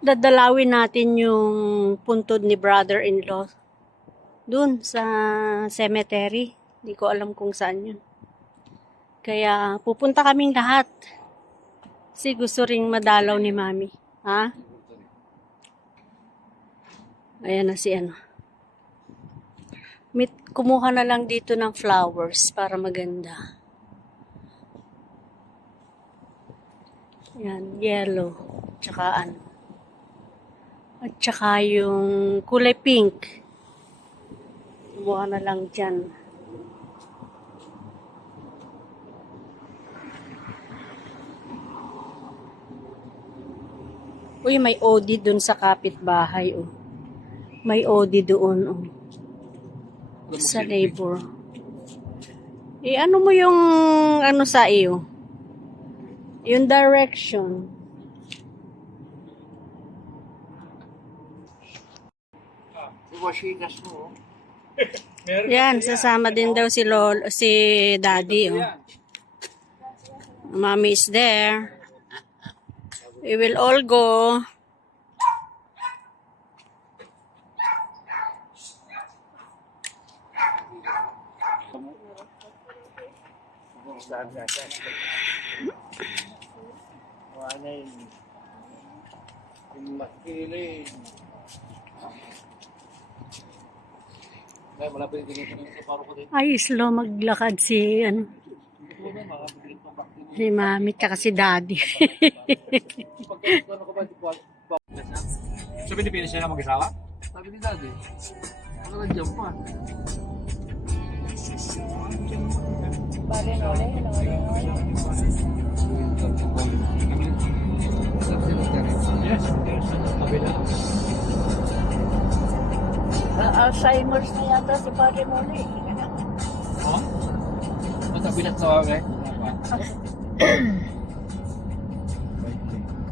Dadalawin natin yung puntod ni brother-in-law dun sa cemetery. Hindi ko alam kung saan yun. Kaya pupunta kaming lahat. Kasi gusto ring madalaw ni Mami. Ha? Ayan na si ano. Kumuha na lang dito ng flowers para maganda. Ayan, yellow. Tsaka ano. At tsaka yung kulay pink. Kumuha na lang dyan. Uy, may OD dun sa kapitbahay, oh. May OD doon, oh. Sa labor. Ano mo yung, ano sa iyo? Yung direction. Wasikas mo. Yan, sasama din daw si Daddy, oh. Mommy is there. We will all go. Ay, slow maglakad si si Mami tsaka si Daddy. Sa Pilipinas siya na mag-asawa? Sabi ni Daddy. Ano nandiyan pa? Yes, kabila. Alzheimer's na yata si Pare Mole. Oh? Matabilat sa wala.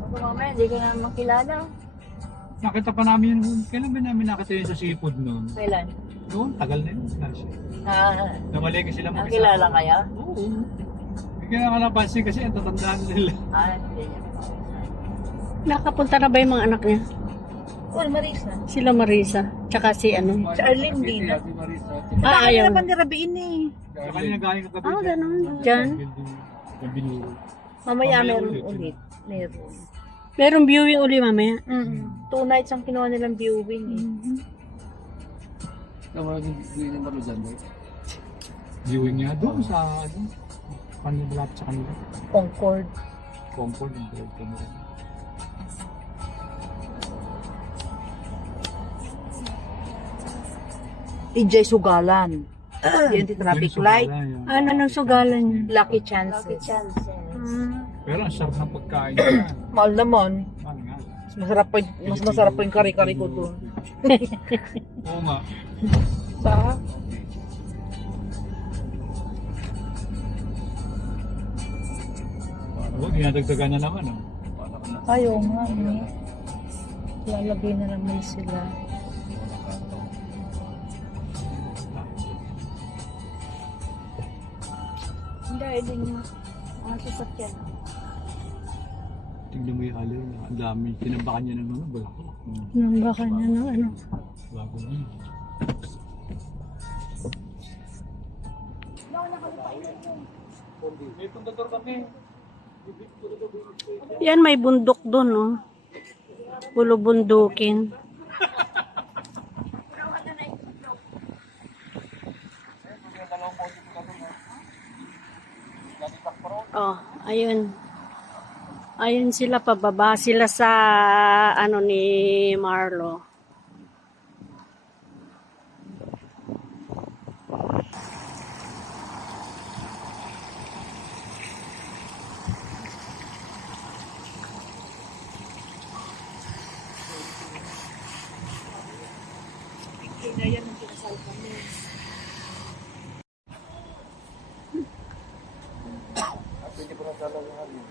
Ako mamaya, hindi ka na makilala. Nakita pa namin yun. Kailan ba namin nakita yun sa seafood noon? Kailan? Noon, tagal na yun. Namalegi sila mag-isa. Nakilala kaya? Oo. Hindi ka na napansin kasi ang tatandaan nila. Hindi niya. Nakapunta na ba yung mga anak niya? Marisa. Sila Marisa. Tsaka si ano? Si Arlene din. Ayaw. Naman ni Rabiin eh. Sa kanina galing ka tabi. Ganun. Diyan. Yung binuro. Mamaya meron ulit. Meron. Merong viewing uli mamaya. 2 nights ang kinuha nilang viewing eh. Tama yung viewing ba dyan ba? Viewing niya doon sa ano? Kanina malapit sa kanila. Concord. Concord. Yung kanila. EJ Sugalan. Yan di traffic light. Ano nang sugalan niya? Lucky chances. Pero ang sarap ng pagkain niya. Mahal naman. Mahal nga. Mas masarap pa yung kari-kari ko doon. Oo nga. Sa? Huwag, dinadagdagan na naman. Ayaw nga eh. Lalagay na naman sila. Hindi mo ang sasakyan. Tignan mo yung halo. Ang dami. Tinambakan niya ng ano. Tinambakan niya ng ano. Bago niya. May puntator kami. Yan, may bundok doon, oh. Pulo bundukin. Oh, ayun. Ayun sila, pababa sila sa ano ni Marlo. Kinayan ang pinasal kami. Pwede ko na talaga yun.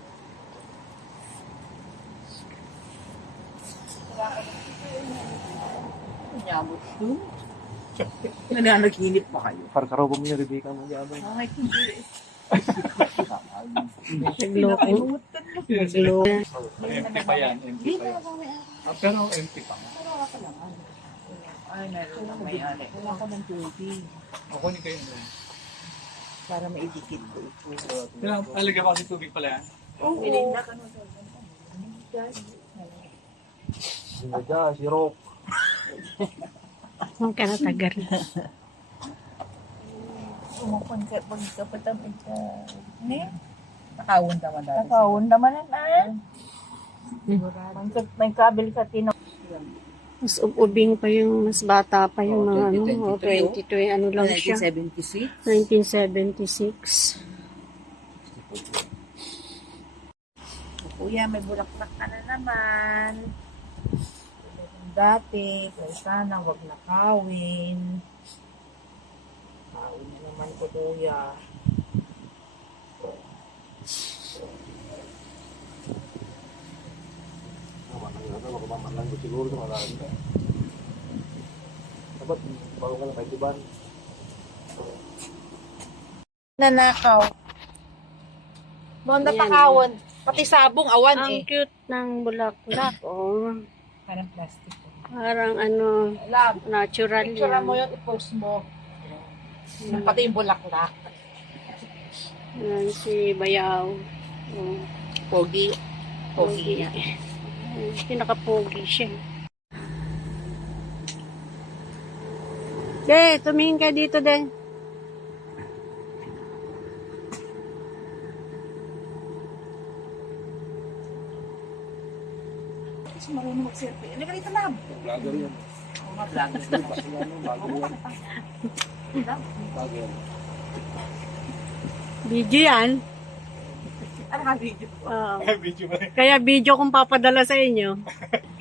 Nyamot doon. Nananaginip pa kayo. Karkaraw mo yung Rebecca mo yabang. Ay, hindi. Nagloko. Nagloko. MP pa yan. MP pa yan. Pero empty pa. Ay, meron na may-ari. Wala ko ng tubig Ako ni kayo. para maidikit ko ito. Talaga ba kasi tubig pala yan? Nilinda ka na Si Rock. Huwag ka na tagar. Umapon ka pag kapatapit ka. Ne? Nakawon naman natin. Nakawon naman na. May kabil sa tino. Mas ubing pa yung, mas bata pa yung mga ano, 22, ano lang siya. 1976. 1976. Kuya, may bulaklak ka na naman. Dati, kaya sana wag nakawin. Kawin na naman ko, kuya. Magmamalan ko siguro sa marami ka. Dapat, bago ka lang kay Diban. Nanakaw. Mga napakawon. Pati sabong awan Ang cute ng bulaklak, oh. Parang plastic. Parang ano, Love, natural picture mo yan. yun, i-post mo. Pati yung bulaklak. Yan si Bayaw. Oh, Pogi. pogi. Pinaka-pogi siya. De, tumingin ka dito, De. Kasi marunong mag-selfie. Ano ka dito, love? Vlogger yan. Oo nga, vlogger. Vlogger. Video yan. Ano ka video? Oo. Video ba? Kaya video kung papadala sa inyo.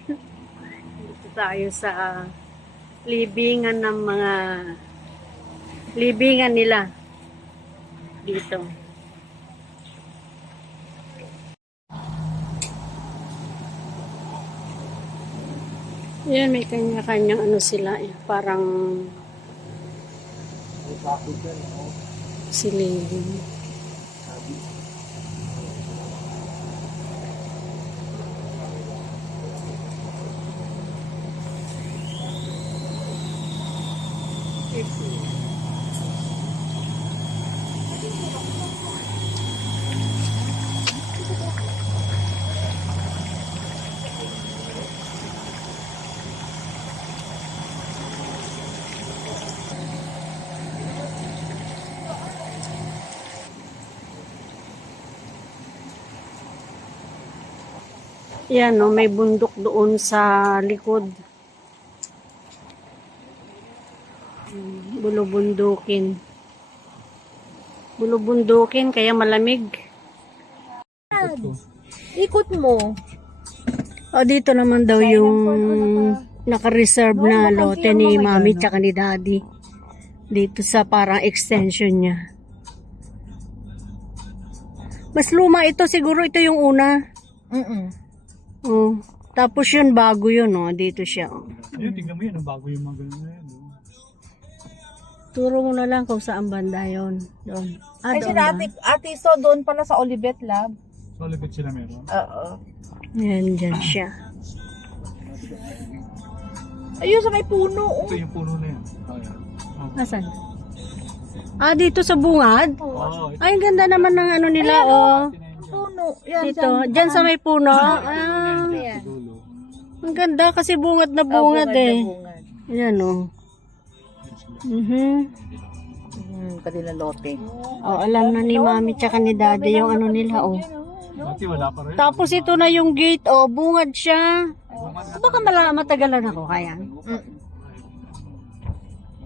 Dito tayo sa libingan ng mga libingan nila dito. Yan, may kanya-kanyang ano sila eh. Parang silingin. Yan, no, may bundok doon sa likod. Bulubundukin. Bulubundukin, kaya malamig. Ikot mo. O, dito naman daw yung naka-reserve na lote ni Mami tsaka ni Daddy. Dito sa parang extension niya. Mas luma ito, siguro ito yung una. Oh, tapos yun, bago yun, oh. Dito siya, oh. Ayun, tingnan mo yan. Bago yung mga ganun na yan. Turo mo na lang kung saan banda yun. Doon. Ay, Doon sila ba? ate So, doon pala sa Olivet Lab. So, libit sila meron. Oo. Yan, dyan siya. Ayun, sa may puno. Oh. Ito yung puno na yan. Asan? Ah, dito sa bungad? Oo. Ay, ang ganda naman ng ano nila, oh. Puno. Yan, Dito, dyan sa may puno. Ah, Yan. ang ganda kasi bungad na bungad eh. Bungad. Yan, oh. Kanila lote. Oh, alam na ni Mami tsaka ni Daddy yung ano nila, oh. Dati wala pa rin. Tapos ito na yung gate, oh. Bungad siya. Baka matagalan ako kaya.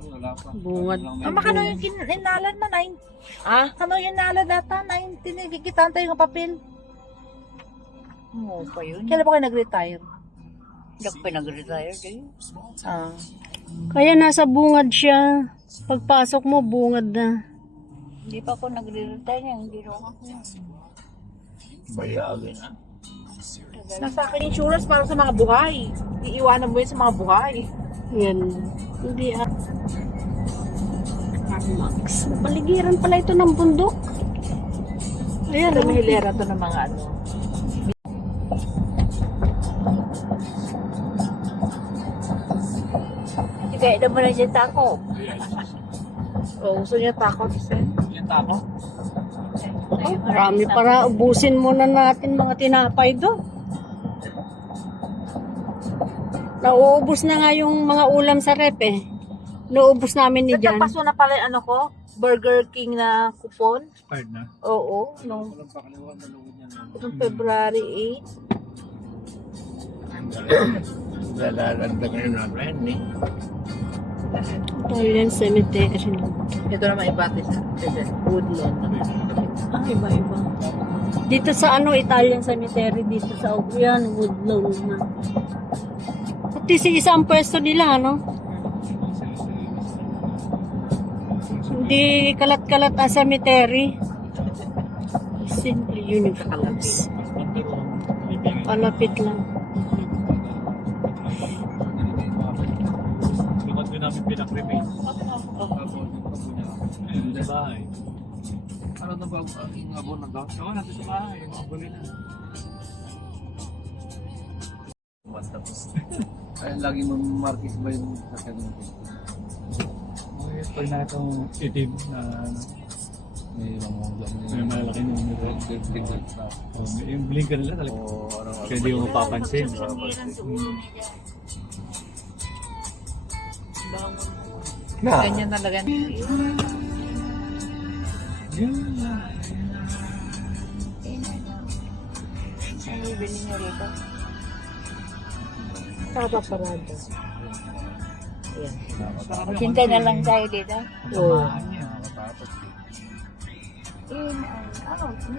Wala pa. Bungad. Ang makano yung inalan na 9? Ah? Kano yung inalan data? 9? Tinikikitan tayo ng papel. Oo pa yun. Kailan ba kayo nag-retire? Hindi ako pinag-retire kayo. Ah. Kaya nasa bungad siya. Pagpasok mo, bungad na. Hindi pa ako nag-retire yan. Hindi rin ako. Bayagin na. Nasa akin insurance para sa mga buhay. Iiwanan mo yun sa mga buhay. Yan. Hindi ah. Max. Paligiran pala ito ng bundok. Ayan, Pero may hilera to ng mga ano. kaya naman na siya tako. Oh, gusto niya takot siya. Yung tako? Oh, marami para ubusin muna natin mga tinapay doon. Nauubos na nga yung mga ulam sa rep eh. Nauubos namin ni Jan. Nagpapaso na pala yung ano ko, Burger King na coupon. Expired na. Oo, nung February 8. Lalanda ngayon namin eh. Italian cemetery. Ito naman ibatis na. Woodland. Ah, iba-iba. Dito sa Italian cemetery, dito sa Uyan, Woodlawn na. Pati si isang pwesto nila, Hindi kalat-kalat ang cemetery. Simple uniforms. Palapit lang. Lumat din namin pinag-remain. Ayun, sa bahay. Ano na ba ang ingabon na daw? Oo, natin sa bahay. Yung mga buli na. Kaya lagi markis ba yung sakyan mo? Pag na itong itim na May may malaki na numero. Yung blinker nila talaga. Kaya di mo mapapansin. Ganyan talaga. Ano yung bilhin niyo rito? Tapa parada. Maghintay na lang tayo dito. Oo.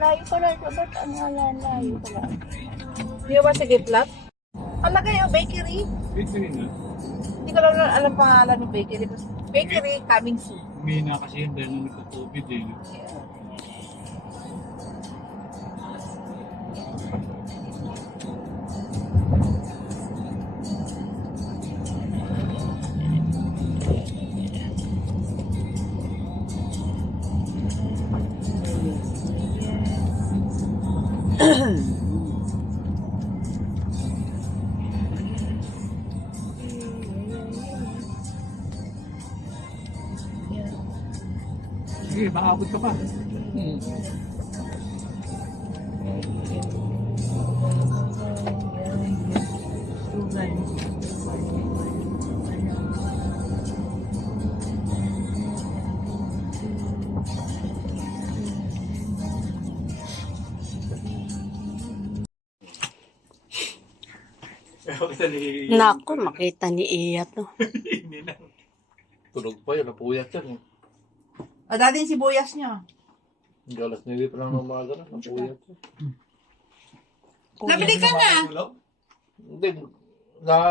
Layo pala ito. Ba't ang layo pala? Di ba sa Gitlap? Alaga yung bakery. Bakery na. Hindi ko lang alam pangalan ng bakery. Bakery coming soon. Umihina kasi yun dahil nung nagka-COVID eh. Sige, maabot ka pa. Naku, makita ni Iya to. Tulog pa yun, napuyat yan. O, dati yung sibuyas niyo. Hindi alas 9 pa lang ng umaga na, napuyat yan. Nabili ka na. Hindi, na